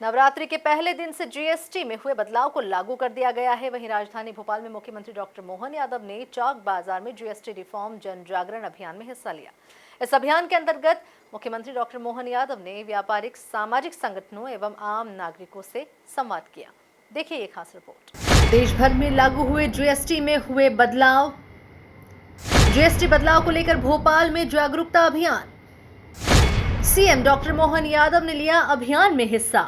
नवरात्रि के पहले दिन से जीएसटी में हुए बदलाव को लागू कर दिया गया है। वहीं राजधानी भोपाल में मुख्यमंत्री डॉक्टर मोहन यादव ने चौक बाजार में जीएसटी रिफॉर्म जन जागरण अभियान में हिस्सा लिया। इस अभियान के अंतर्गत मुख्यमंत्री डॉक्टर मोहन यादव ने व्यापारिक, सामाजिक संगठनों एवं आम नागरिकों से संवाद किया। देखिए ये खास रिपोर्ट। देश भर में लागू हुए जीएसटी में हुए बदलाव। जीएसटी बदलाव को लेकर भोपाल में जागरूकता अभियान। सीएम डॉक्टर मोहन यादव ने लिया अभियान में हिस्सा।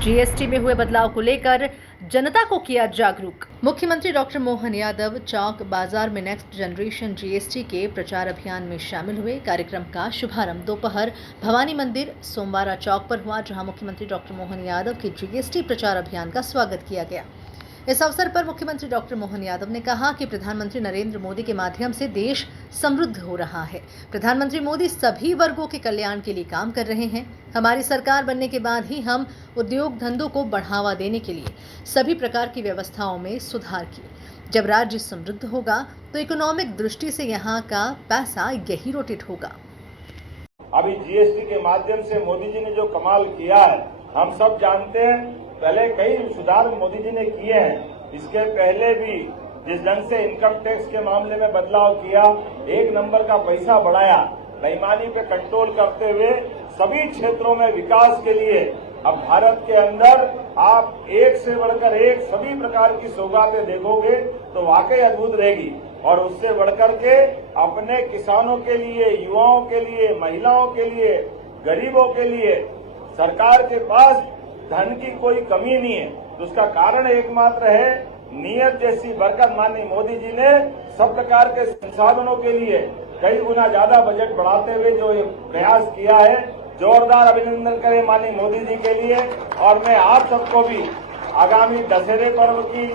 जीएसटी में हुए बदलाव को लेकर जनता को किया जागरूक। मुख्यमंत्री डॉक्टर मोहन यादव चौक बाजार में नेक्स्ट जनरेशन जीएसटी के प्रचार अभियान में शामिल हुए। कार्यक्रम का शुभारंभ दोपहर भवानी मंदिर सोमवारा चौक पर हुआ, जहां मुख्यमंत्री डॉक्टर मोहन यादव के जीएसटी प्रचार अभियान का स्वागत किया गया। इस अवसर पर मुख्यमंत्री डॉक्टर मोहन यादव ने कहा कि प्रधानमंत्री नरेंद्र मोदी के माध्यम से देश समृद्ध हो रहा है। प्रधानमंत्री मोदी सभी वर्गों के कल्याण के लिए काम कर रहे हैं। हमारी सरकार बनने के बाद ही हम उद्योग धंधों को बढ़ावा देने के लिए सभी प्रकार की व्यवस्थाओं में सुधार किए। जब राज्य समृद्ध होगा तो इकोनॉमिक दृष्टि से यहाँ का पैसा यही रोटेट होगा। अभी जीएसटी के माध्यम से मोदी जी ने जो कमाल किया है हम सब जानते हैं। पहले कई सुधार मोदी जी ने किए हैं। इसके पहले भी जिस ढंग से इनकम टैक्स के मामले में बदलाव किया, एक नंबर का पैसा बढ़ाया, बेईमानी पे कंट्रोल करते हुए सभी क्षेत्रों में विकास के लिए अब भारत के अंदर आप एक से बढ़कर एक सभी प्रकार की सौगातें देखोगे तो वाकई अद्भुत रहेगी। और उससे बढ़कर के अपने किसानों के लिए, युवाओं के लिए, महिलाओं के लिए, गरीबों के लिए सरकार के पास धन की कोई कमी नहीं है। तो उसका कारण एकमात्र है नियत जैसी बरकत। माननीय मोदी जी ने सब प्रकार के संसाधनों के लिए कई गुना ज्यादा बजट बढ़ाते हुए जो प्रयास किया है, जोरदार अभिनंदन करें माननीय मोदी जी के लिए। और मैं आप सबको भी आगामी दशहरे पर्व की,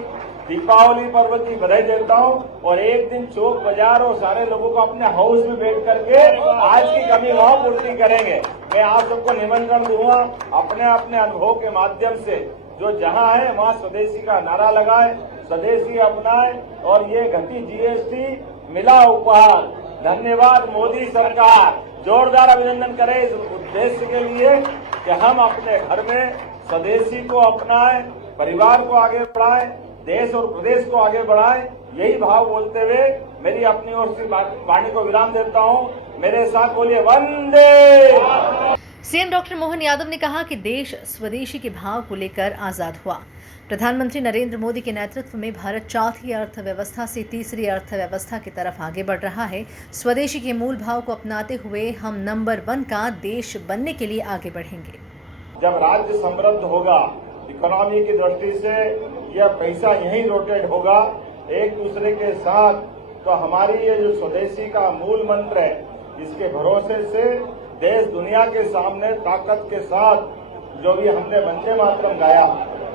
दीपावली पर्व की बधाई देता हूं। और एक दिन चौक बाजार और सारे लोगों को अपने हाउस में बैठ करके आज की कमी वहां पूर्ति करेंगे। मैं आप सबको निमंत्रण दूंगा, अपने अपने अनुभव के माध्यम से जो जहां है वहां स्वदेशी का नारा लगाए, स्वदेशी अपनाए और ये घटी जीएसटी मिला उपहार। धन्यवाद मोदी सरकार। जोरदार अभिनंदन करें इस उद्देश्य के लिए कि हम अपने घर में स्वदेशी को अपनाएं, परिवार को आगे बढ़ाएं, देश और प्रदेश को आगे बढ़ाएं। यही भाव बोलते हुए मेरी अपनी ओर से वाणी को विराम देता हूं। मेरे साथ बोलिए वंदे। सीएम डॉक्टर मोहन यादव ने कहा कि देश स्वदेशी के भाव को लेकर आजाद हुआ। प्रधानमंत्री नरेंद्र मोदी के नेतृत्व में भारत चौथी अर्थव्यवस्था से तीसरी अर्थव्यवस्था की तरफ आगे बढ़ रहा है। स्वदेशी के मूल भाव को अपनाते हुए हम नंबर 1 का देश बनने के लिए आगे बढ़ेंगे। जब राज्य समृद्ध होगा, इकोनॉमी की दृष्टि से यह पैसा यहीं रोटेट होगा एक दूसरे के साथ, तो हमारी ये जो स्वदेशी का मूल मंत्र है, इसके भरोसे से देश दुनिया के सामने ताकत के साथ जो भी हमने वंदे मातरम गाया,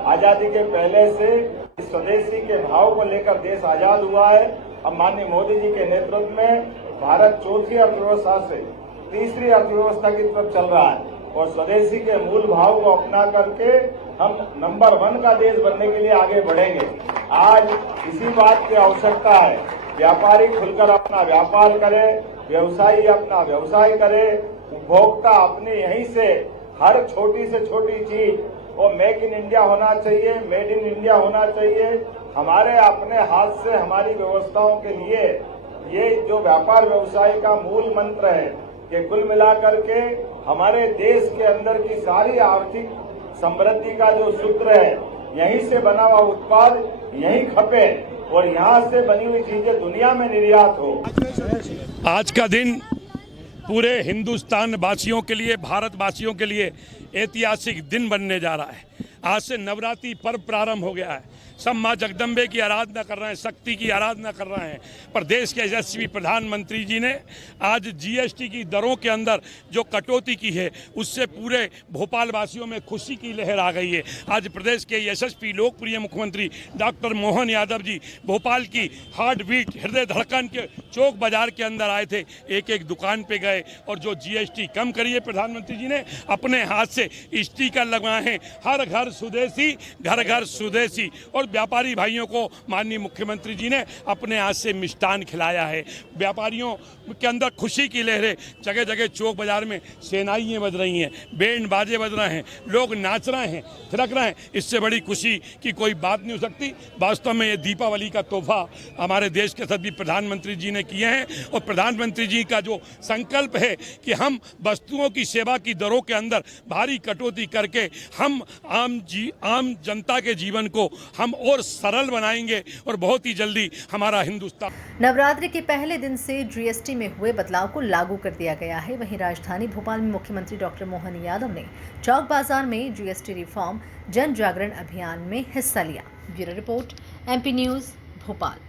आजादी के पहले से इस स्वदेशी के भाव को लेकर देश आजाद हुआ है। अब माननीय मोदी जी के नेतृत्व में भारत चौथी अर्थव्यवस्था से तीसरी अर्थव्यवस्था की तरफ चल रहा है और स्वदेशी के मूल भाव को अपना करके हम नंबर 1 का देश बनने के लिए आगे बढ़ेंगे। आज इसी बात की आवश्यकता है। व्यापारी खुलकर अपना व्यापार करे, व्यवसायी अपना व्यवसाय करे, उपभोक्ता अपने यहीं से हर छोटी से छोटी चीज वो मेक इन इंडिया होना चाहिए, मेड इन इंडिया होना चाहिए। हमारे अपने हाथ से हमारी व्यवस्थाओं के लिए ये जो व्यापार व्यवसाय का मूल मंत्र है कि कुल मिलाकर के हमारे देश के अंदर की सारी आर्थिक समृद्धि का जो सूत्र है, यहीं से बना हुआ उत्पाद यहीं खपे और यहाँ से बनी हुई चीजें दुनिया में निर्यात हो। आज का दिन पूरे हिंदुस्तान वासियों के लिए, भारत वासियों के लिए ऐतिहासिक दिन बनने जा रहा है। आज से नवरात्रि पर्व प्रारंभ हो गया है। सब माँ जगदम्बे की आराधना कर रहे हैं, शक्ति की आराधना कर रहे हैं। पर देश के यशस्वी प्रधानमंत्री जी ने आज जीएसटी की दरों के अंदर जो कटौती की है, उससे पूरे भोपाल वासियों में खुशी की लहर आ गई है। आज प्रदेश के यशस्वी लोकप्रिय मुख्यमंत्री डॉक्टर मोहन यादव जी भोपाल की हार्ट बीट, हृदय धड़कन के चौक बाजार के अंदर आए थे। एक एक दुकान पे गए और जो जीएसटी कम करी है प्रधानमंत्री जी ने, अपने हाथ से स्टिकर लगवाए हैं। हर घर घर स्वदेशी, घर घर स्वदेशी। और व्यापारी भाइयों को माननीय मुख्यमंत्री जी ने अपने हाथ से मिष्ठान खिलाया है। व्यापारियों के अंदर खुशी की लहरें, जगह जगह चौक बाजार में शहनाइयाँ बज रही हैं, बैंड बाजे बज रहे हैं, लोग नाच रहे हैं, थिरक रहे हैं। इससे बड़ी खुशी की कोई बात नहीं हो सकती। वास्तव में ये दीपावली का तोहफा हमारे देश के सभी प्रधानमंत्री जी ने किए हैं और प्रधानमंत्री जी का जो संकल्प है कि हम वस्तुओं की सेवा की दरों के अंदर भारी कटौती करके हम आम जनता के जीवन को हम और सरल बनाएंगे और बहुत ही जल्दी हमारा हिंदुस्तान। नवरात्रि के पहले दिन से जीएसटी में हुए बदलाव को लागू कर दिया गया है। वहीं राजधानी भोपाल में मुख्यमंत्री डॉक्टर मोहन यादव ने चौक बाजार में जीएसटी रिफॉर्म जन जागरण अभियान में हिस्सा लिया। Bureau report, MP news, Bhopal.